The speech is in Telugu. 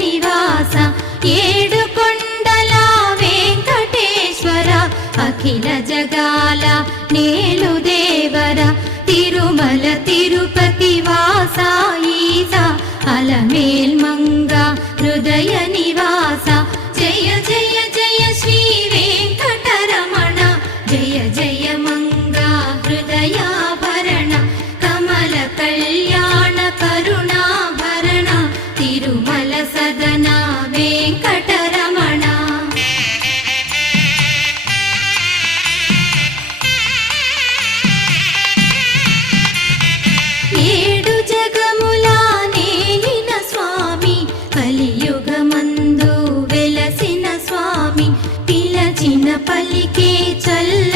నివాస ఏడుకొండల వెంకటేశ్వర అఖిల జగాల నేలు దేవర తిరుమల తిరుపతి వాస ఈస అలమేల్ మంగ హృదయ నివాస జయ జయ జయ శ్రీ వెంకటరమణ జయ జయ మంగ హృదయాభరణ కమల కళ్యాణ కరుణాభరణ తిరుమల సదన వెంకటరమణ. ఏడు జగముల నేలిన స్వామి కలియుగమందు వెలసిన స్వామి పిలచిన పలికే చల్ల